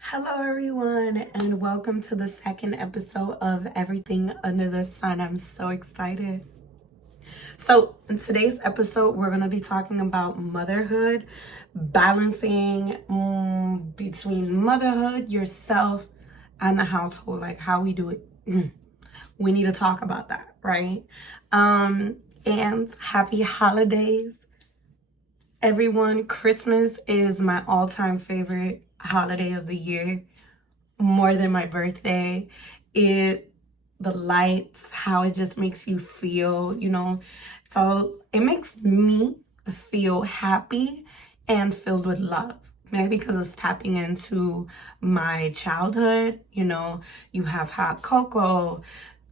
Hello, everyone, and welcome to the second episode of Everything Under the Sun. I'm so excited. So, in today's episode, we're going to be talking about motherhood, balancing between motherhood, yourself, and the household, like how we do it. We need to talk about that, right? And happy holidays, everyone. Christmas is my all-time favorite holiday of the year, more than my birthday. The lights, how it just makes you feel. So it makes me feel happy and filled with love. Maybe because it's tapping into my childhood. You have hot cocoa.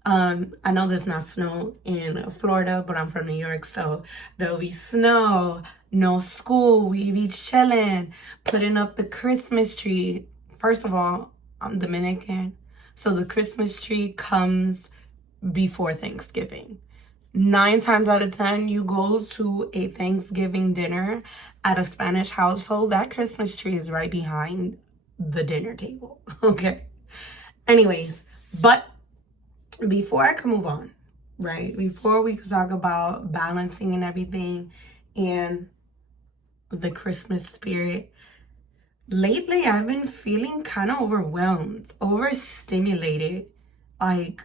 I know there's not snow in Florida, but I'm from New York, so there'll be snow, no school, we be chilling, putting up the Christmas tree. First of all, I'm Dominican, so the Christmas tree comes before Thanksgiving. 9 times out of 10, you go to a Thanksgiving dinner at a Spanish household, that Christmas tree is right behind the dinner table, okay? Anyways, but before I can move on, right? Before we could talk about balancing and everything and the Christmas spirit, lately I've been feeling kind of overwhelmed, overstimulated, like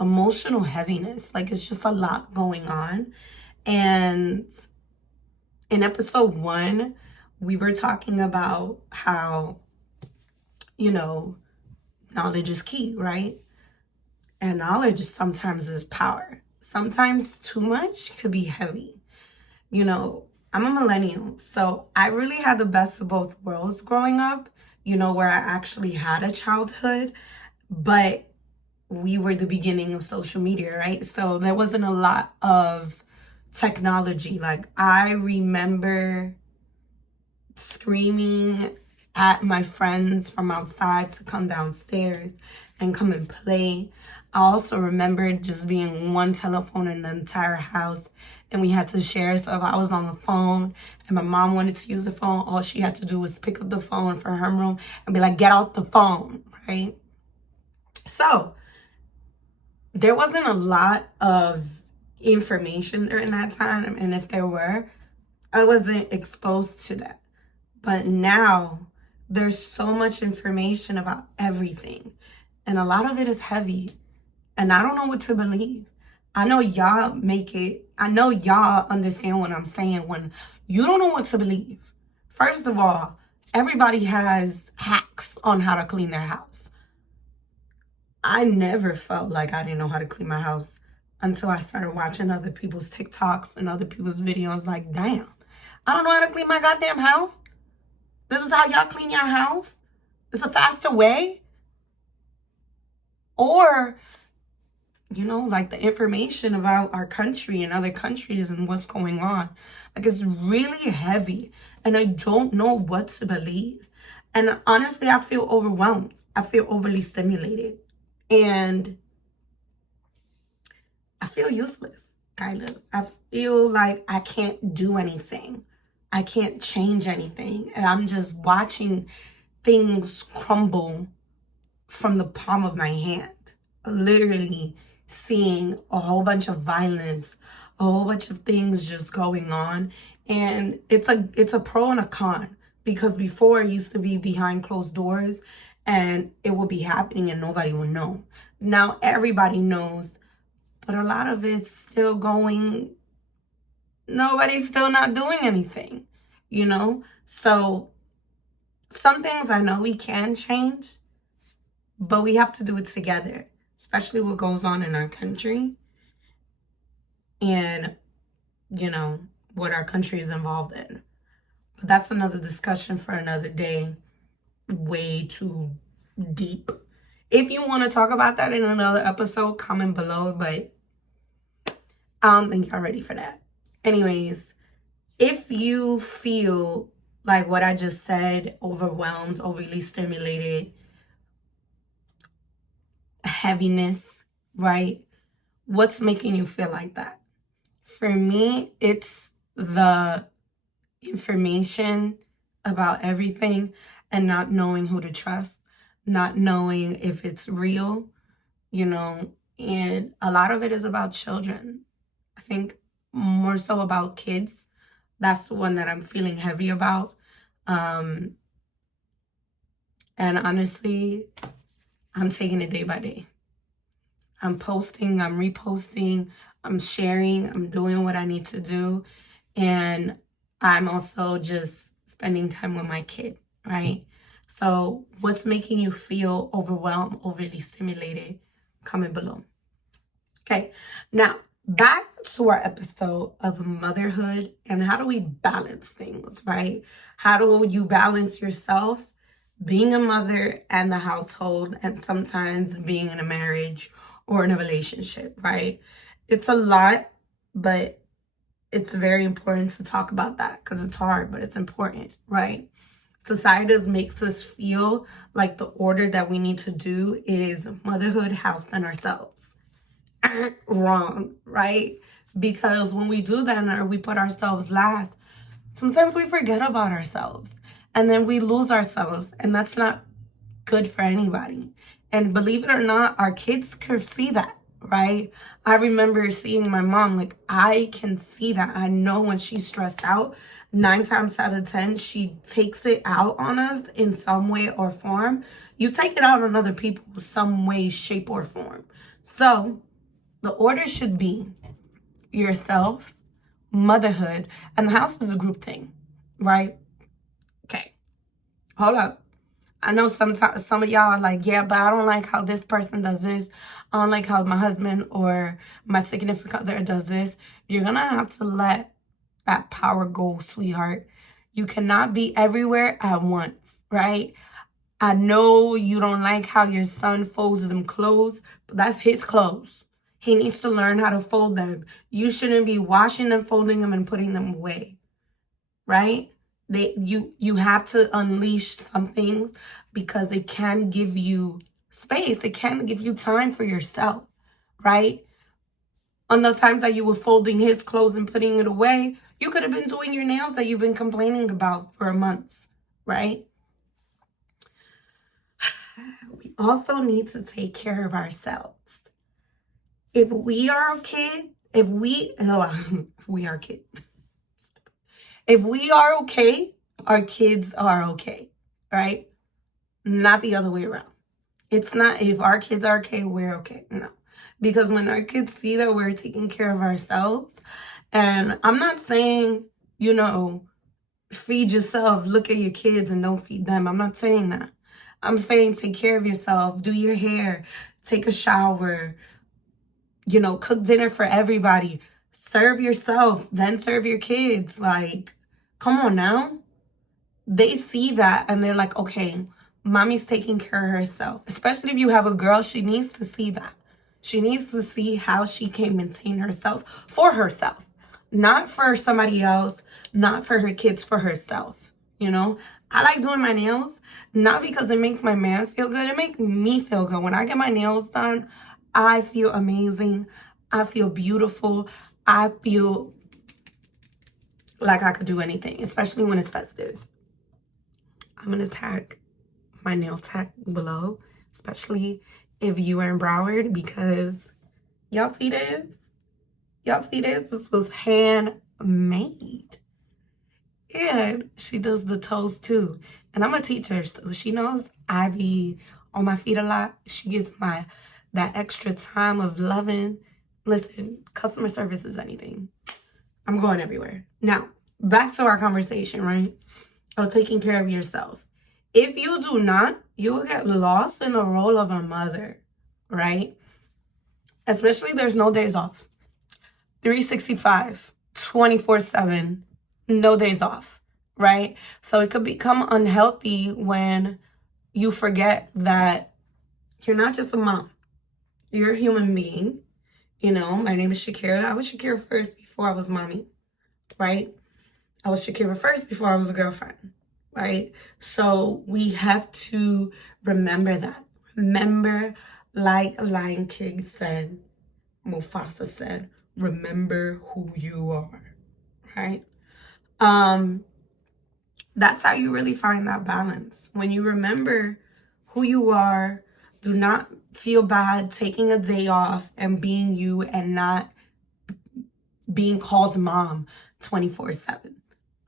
emotional heaviness. Like it's just a lot going on. And in episode 1, we were talking about how, knowledge is key, right? And knowledge sometimes is power. Sometimes too much could be heavy. I'm a millennial, so I really had the best of both worlds growing up, where I actually had a childhood, but we were the beginning of social media, right? So there wasn't a lot of technology. Like I remember screaming at my friends from outside to come downstairs and come and play. I also remember just being one telephone in the entire house and we had to share. So if I was on the phone and my mom wanted to use the phone, all she had to do was pick up the phone for her room and be like, get off the phone, right? So there wasn't a lot of information during that time. And if there were, I wasn't exposed to that. But now there's so much information about everything. And a lot of it is heavy. And I don't know what to believe. I know y'all understand what I'm saying when you don't know what to believe. First of all, everybody has hacks on how to clean their house. I never felt like I didn't know how to clean my house until I started watching other people's TikToks and other people's videos. Like, damn, I don't know how to clean my goddamn house. This is how y'all clean your house? It's a faster way? Or, like the information about our country and other countries and what's going on. Like it's really heavy and I don't know what to believe. And honestly, I feel overwhelmed. I feel overly stimulated. And I feel useless, kind of. I feel like I can't do anything. I can't change anything. And I'm just watching things crumble from the palm of my hand. Literally seeing a whole bunch of violence, a whole bunch of things just going on. And it's a pro and a con, because before it used to be behind closed doors and it would be happening and nobody would know. Now everybody knows, but a lot of it's still going, nobody's still not doing anything, So some things I know we can change, but we have to do it together, especially what goes on in our country and, what our country is involved in. But that's another discussion for another day, way too deep. If you want to talk about that in another episode, comment below, but I don't think y'all ready for that. Anyways, if you feel like what I just said, overwhelmed, overly stimulated, heaviness, right? What's making you feel like that? For me, it's the information about everything and not knowing who to trust, not knowing if it's real, you know, and a lot of it is about children. I think more so about kids. That's the one that I'm feeling heavy about. And honestly, I'm taking it day by day. I'm posting, I'm reposting, I'm sharing, I'm doing what I need to do. And I'm also just spending time with my kid, right? So what's making you feel overwhelmed, overly stimulated? Comment below. Okay, now back to our episode of motherhood and how do we balance things, right? How do you balance yourself being a mother and the household, and sometimes being in a marriage or in a relationship, right? It's a lot, but it's very important to talk about that because it's hard, but it's important, right? Society makes us feel like the order that we need to do is motherhood, house, and ourselves. Wrong, right? Because when we do that or we put ourselves last, sometimes we forget about ourselves and then we lose ourselves, and that's not good for anybody. And believe it or not, our kids can see that, right? I remember seeing my mom, like, I can see that. I know when she's stressed out, 9 times out of 10, she takes it out on us in some way or form. You take it out on other people some way, shape, or form. So the order should be yourself, motherhood, and the house is a group thing, right? Okay, hold up. I know sometimes some of y'all are like, yeah, but I don't like how this person does this. I don't like how my husband or my significant other does this. You're gonna have to let that power go, sweetheart. You cannot be everywhere at once, right? I know you don't like how your son folds them clothes, but that's his clothes. He needs to learn how to fold them. You shouldn't be washing them, folding them, and putting them away, right? You have to unleash some things because it can give you space. It can give you time for yourself, right? On the times that you were folding his clothes and putting it away, you could have been doing your nails that you've been complaining about for months, right? We also need to take care of ourselves. If we are okay, if we are kids. If we are okay, our kids are okay, right? Not the other way around. It's not if our kids are okay, we're okay. No. Because when our kids see that we're taking care of ourselves, and I'm not saying, feed yourself, look at your kids and don't feed them. I'm not saying that. I'm saying take care of yourself, do your hair, take a shower, cook dinner for everybody. Serve yourself, then serve your kids. Like, come on now. They see that and they're like, okay, mommy's taking care of herself. Especially if you have a girl, she needs to see that. She needs to see how she can maintain herself for herself. Not for somebody else, not for her kids, for herself. I like doing my nails, not because it makes my man feel good. It makes me feel good. When I get my nails done, I feel amazing. I feel beautiful. I feel like I could do anything, especially when it's festive. I'm going to tag my nail tag below, especially if you are in Broward, because y'all see this? Y'all see this? This was handmade. And she does the toes too. And I'm a teacher, so she knows I be on my feet a lot. She gives that extra time of loving. Listen, customer service is anything. I'm going everywhere. Now, back to our conversation, right? Of taking care of yourself. If you do not, you will get lost in the role of a mother, right? Especially there's no days off. 365, 24/7, no days off, right? So it could become unhealthy when you forget that you're not just a mom. You're a human being. My name is Shakira. I was Shakira first before I was mommy, right? I was Shakira first before I was a girlfriend, right? So we have to remember that. Remember, like Lion King said, Mufasa said, remember who you are, right? That's how you really find that balance. When you remember who you are, do not feel bad taking a day off and being you and not being called mom 24/7.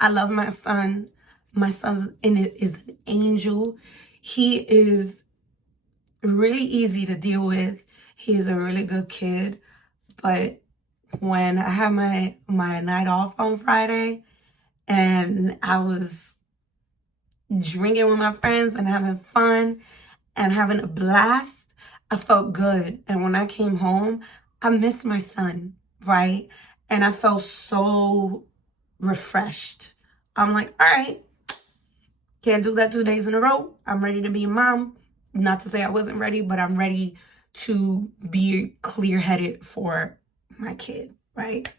I love my son. My son is an angel. He is really easy to deal with. He's a really good kid. But when I had my night off on Friday and I was drinking with my friends and having fun and having a blast, I felt good. And when I came home, I missed my son, right? And I felt so refreshed. I'm like, all right, can't do that 2 days in a row. I'm ready to be a mom. Not to say I wasn't ready, but I'm ready to be clear-headed for my kid, right?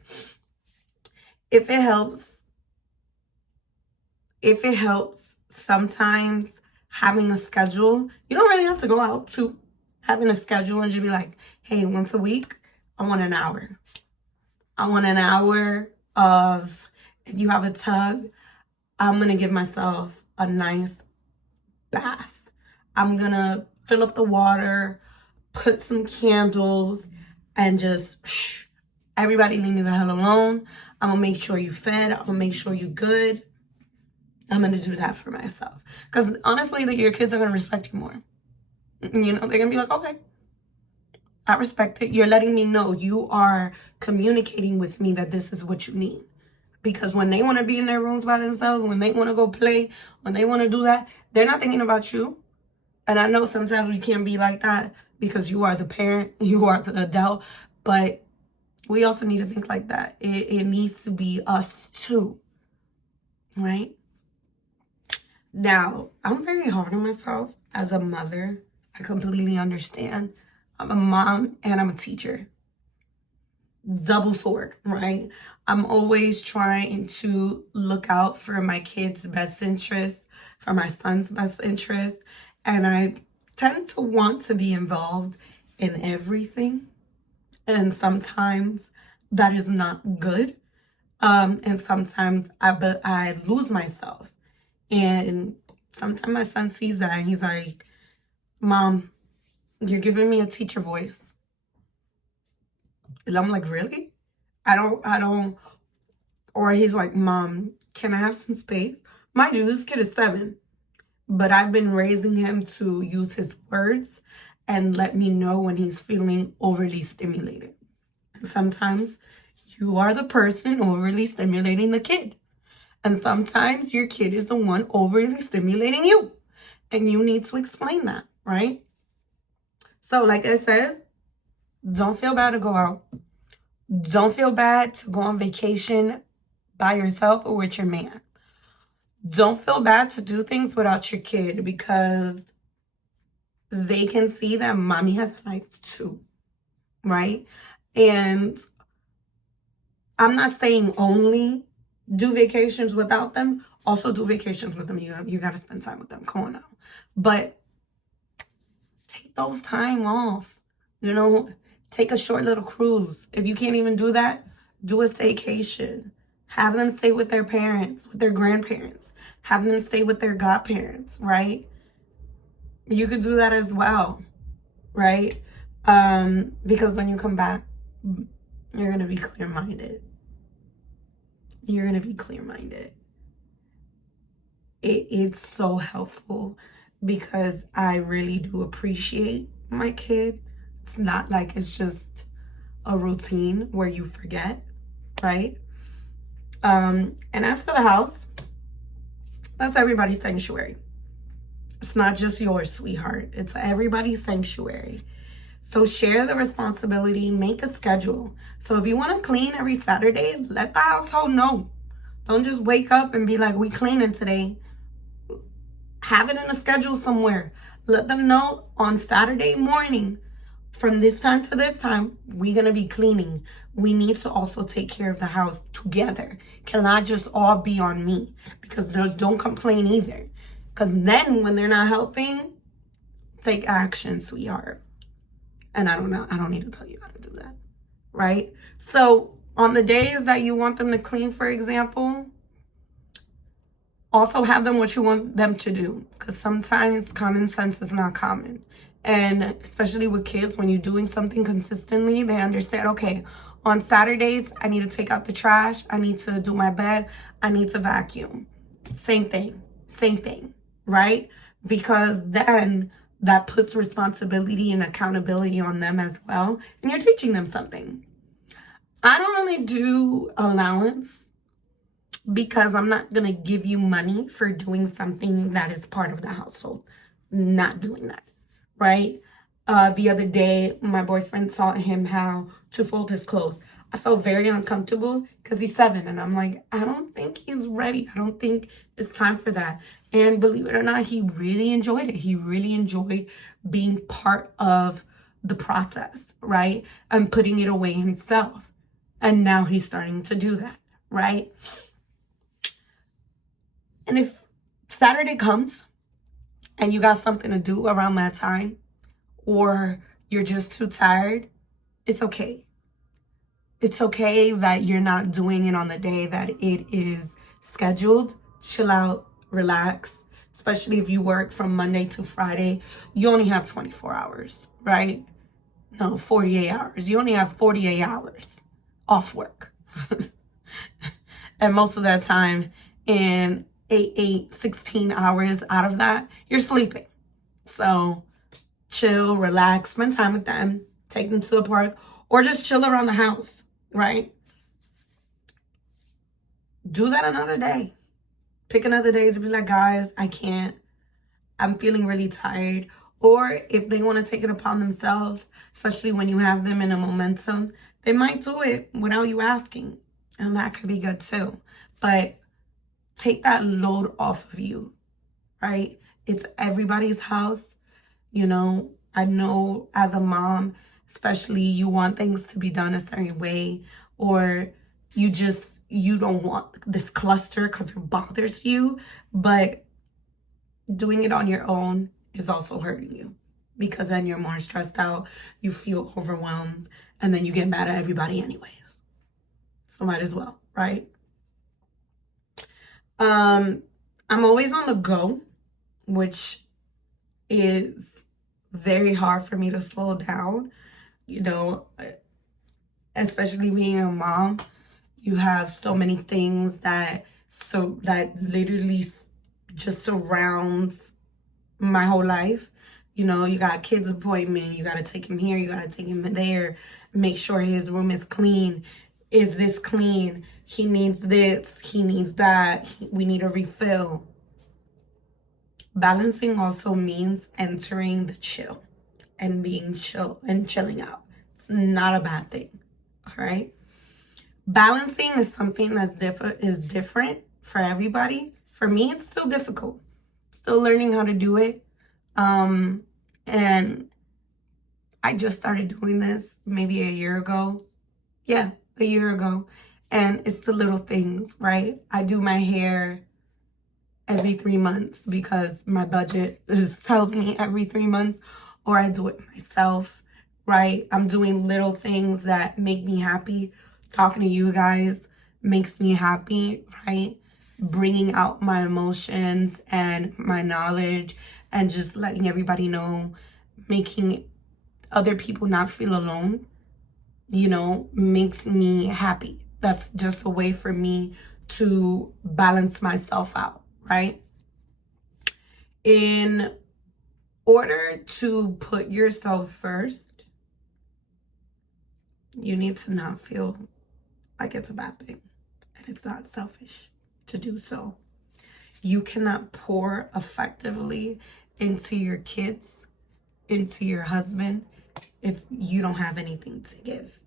If it helps, sometimes having a schedule, you don't really have to go out to having a schedule and just be like, hey, once a week, I want an hour. I want an hour of, if you have a tub, I'm going to give myself a nice bath. I'm going to fill up the water, put some candles, and just everybody leave me the hell alone. I'm going to make sure you fed. I'm going to make sure you good. I'm going to do that for myself. Because honestly, your kids are going to respect you more. You know, they're going to be like, okay, I respect it. You're letting me know. You are communicating with me that this is what you need. Because when they want to be in their rooms by themselves, when they want to go play, when they want to do that, they're not thinking about you. And I know sometimes we can't be like that because you are the parent, you are the adult, but we also need to think like that. It needs to be us too, right? Now, I'm very hard on myself as a mother. I completely understand. I'm a mom and I'm a teacher. Double sword, right? I'm always trying to look out for my kids' best interest, for my son's best interest, and I tend to want to be involved in everything. And sometimes that is not good. And sometimes I lose myself. And sometimes my son sees that and he's like, Mom, you're giving me a teacher voice. And I'm like, really? I don't, or he's like, Mom, can I have some space? Mind you, this kid is 7, but I've been raising him to use his words and let me know when he's feeling overly stimulated. And sometimes you are the person overly stimulating the kid. And sometimes your kid is the one overly stimulating you. And you need to explain that, right? So like I said, don't feel bad to go out. Don't feel bad to go on vacation by yourself or with your man. Don't feel bad to do things without your kid because they can see that mommy has a life too, right? And I'm not saying only do vacations without them. Also do vacations with them. You got to spend time with them. Come on now. But take those time off. You know, take a short little cruise. If you can't even do that, do a staycation. Have them stay with their parents, with their grandparents. Have them stay with their godparents, right? You could do that as well, right? Because when you come back, you're going to be clear-minded. You're going to be clear-minded. It's so helpful because I really do appreciate my kid. It's not like it's just a routine where you forget, right? And as for the house, that's everybody's sanctuary. It's not just yours, sweetheart. It's everybody's sanctuary. So share the responsibility, make a schedule. So if you want to clean every Saturday, let the household know. Don't just wake up and be like, we cleaning today. Have it in a schedule somewhere. Let them know on Saturday morning, from this time to this time, we're going to be cleaning. We need to also take care of the house together. Cannot just all be on me. Because don't complain either. Because then when they're not helping, take action, sweetheart. And I don't need to tell you how to do that. Right? So on the days that you want them to clean, for example, Also have them what you want them to do, because sometimes common sense is not common. And especially with kids, when you're doing something consistently, they understand, okay, on Saturdays, I need to take out the trash. I need to do my bed. I need to vacuum. Same thing, right? Because then that puts responsibility and accountability on them as well. And you're teaching them something. I don't really do allowance because I'm not going to give you money for doing something that is part of the household. Not doing that, right? The other day, my boyfriend taught him how to fold his clothes. I felt very uncomfortable because he's 7 and I'm like, I don't think he's ready. I don't think it's time for that. And believe it or not, he really enjoyed it. He really enjoyed being part of the process, right? And putting it away himself. And now he's starting to do that, right? And if Saturday comes and you got something to do around that time, or you're just too tired, it's okay. It's okay that you're not doing it on the day that it is scheduled. Chill out, relax, especially if you work from Monday to Friday. You only have 24 hours, right? No, 48 hours. You only have 48 hours off work. And most of that time, in 16 hours out of that, you're sleeping. So chill, relax, spend time with them, take them to the park, or just chill around the house, right? Do that another day. Pick another day to be like, guys, I can't. I'm feeling really tired. Or if they want to take it upon themselves, especially when you have them in a momentum, they might do it without you asking. And that could be good too. But take that load off of you, right? It's everybody's house. You know, I know as a mom, especially, you want things to be done a certain way, or you don't want this cluster because it bothers you, but doing it on your own is also hurting you, because then you're more stressed out, you feel overwhelmed, and then you get mad at everybody anyways. So might as well, right? I'm always on the go, which is very hard for me to slow down. You know, especially being a mom, you have so many things that literally just surrounds my whole life. You know, you got kids appointment, you got to take him here, you got to take him there, make sure his room is clean. Is this clean? He needs this, he needs that, we need a refill. Balancing also means entering the chill and being chill and chilling out. It's not a bad thing, all right? Balancing is something that's different for everybody. For me, it's still difficult. Still learning how to do it. And I just started doing this maybe a year ago. Yeah, a year ago. And it's the little things, right? I do my hair every 3 months because my budget tells me every 3 months, or I do it myself, right? I'm doing little things that make me happy. Talking to you guys makes me happy, right? Bringing out my emotions and my knowledge and just letting everybody know, making other people not feel alone, you know, makes me happy. That's just a way for me to balance myself out, right? In order to put yourself first, you need to not feel like it's a bad thing, and it's not selfish to do so. You cannot pour effectively into your kids, into your husband, if you don't have anything to give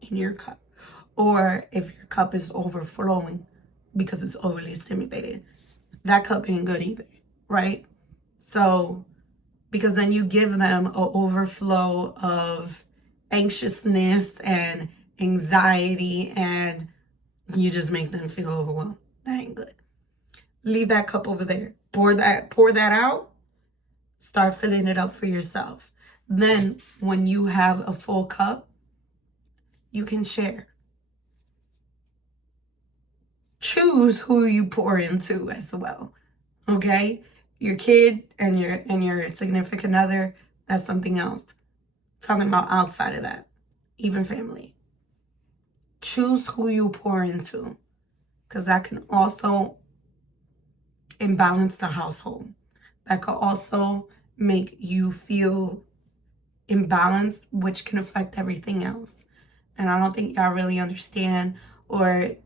in your cup, or if your cup is overflowing because it's overly stimulated. That cup ain't good either, right? So, because then you give them an overflow of anxiousness and anxiety, and you just make them feel overwhelmed. That ain't good. Leave that cup over there. Pour that out. Start filling it up for yourself. Then when you have a full cup, you can share. choose who you pour into as well. Okay? Your kid and your significant other, that's something else. Talking about outside of that, even family. Choose who you pour into, because that can also imbalance the household. That could also make you feel imbalanced, which can affect everything else. And I don't think y'all really understand, or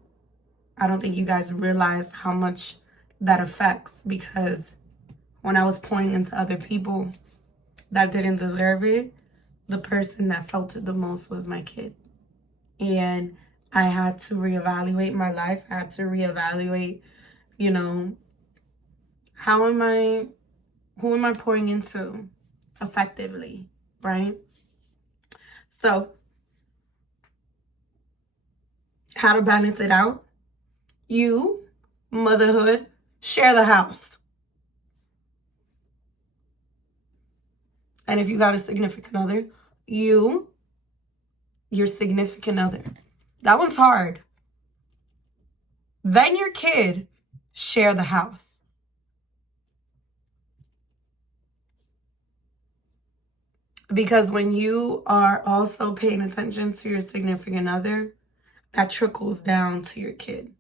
I don't think you guys realize how much that affects, because when I was pouring into other people that didn't deserve it, the person that felt it the most was my kid. And I had to reevaluate my life. I had to reevaluate, you know, who am I pouring into effectively, right? So, how to balance it out? You, motherhood, share the house. And if you got a significant other, your significant other. That one's hard. Then your kid, share the house. Because when you are also paying attention to your significant other, that trickles down to your kid.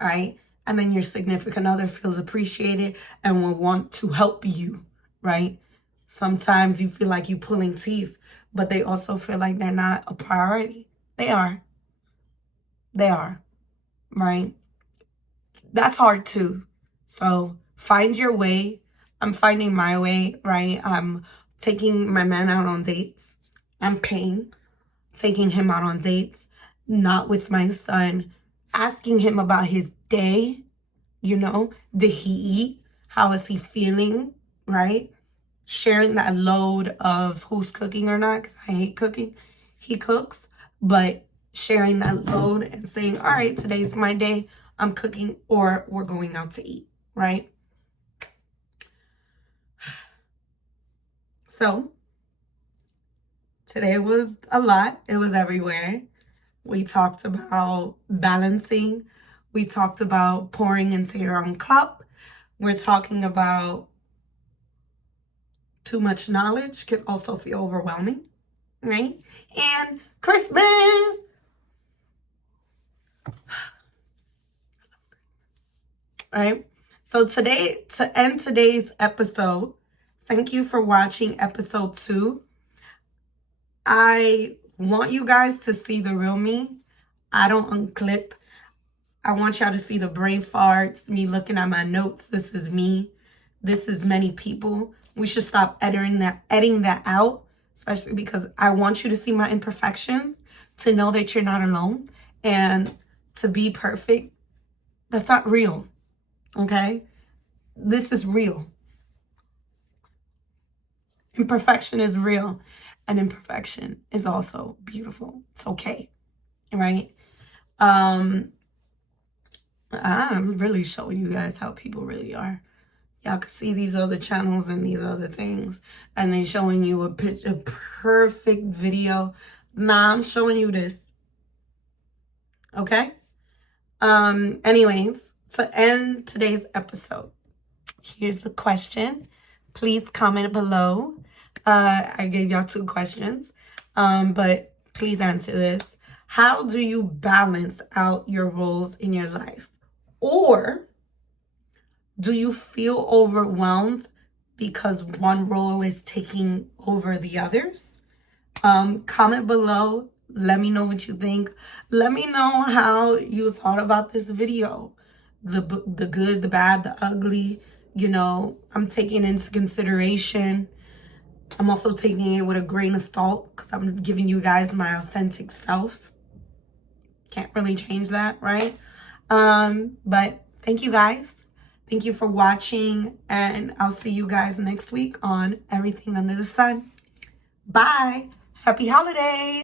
All right? And then your significant other feels appreciated and will want to help you, right? Sometimes you feel like you're pulling teeth, but they also feel like they're not a priority. They are. They are, right? That's hard too. So find your way. I'm finding my way, right? I'm taking my man out on dates. I'm paying, taking him out on dates, not with my son, asking him about his day. Did he eat? How is he feeling, right? Sharing that load of who's cooking or not, because I hate cooking. He cooks, but sharing that load and saying, all right, today's my day. I'm cooking, or we're going out to eat, right? So today was a lot. It was everywhere. We talked about balancing. We talked about pouring into your own cup. We're talking about too much knowledge can also feel overwhelming, right? And Christmas. Right? So today, to end today's episode, thank you for watching episode 2. I want you guys to see the real me. I don't unclip. I want y'all to see the brain farts, me looking at my notes. This is me. This is many people. We should stop editing that out, especially because I want you to see my imperfections, to know that you're not alone, and to be perfect. That's not real. Okay? This is real. Imperfection is real, and imperfection is also beautiful. It's okay, right? I'm really showing you guys how people really are. Y'all can see these other channels and these other things, and they showing you a perfect video. Nah, I'm showing you this. Okay? Anyways, to end today's episode, here's the question. Please comment below. I gave y'all 2 questions, but please answer this. How do you balance out your roles in your life? Or do you feel overwhelmed because one role is taking over the others? Comment below. Let me know what you think. Let me know how you thought about this video. The good, the bad, the ugly. I'm taking into consideration. I'm also taking it with a grain of salt because I'm giving you guys my authentic self. Can't really change that, right? But thank you guys. Thank you for watching, and I'll see you guys next week on Everything Under the Sun. Bye. Happy holidays.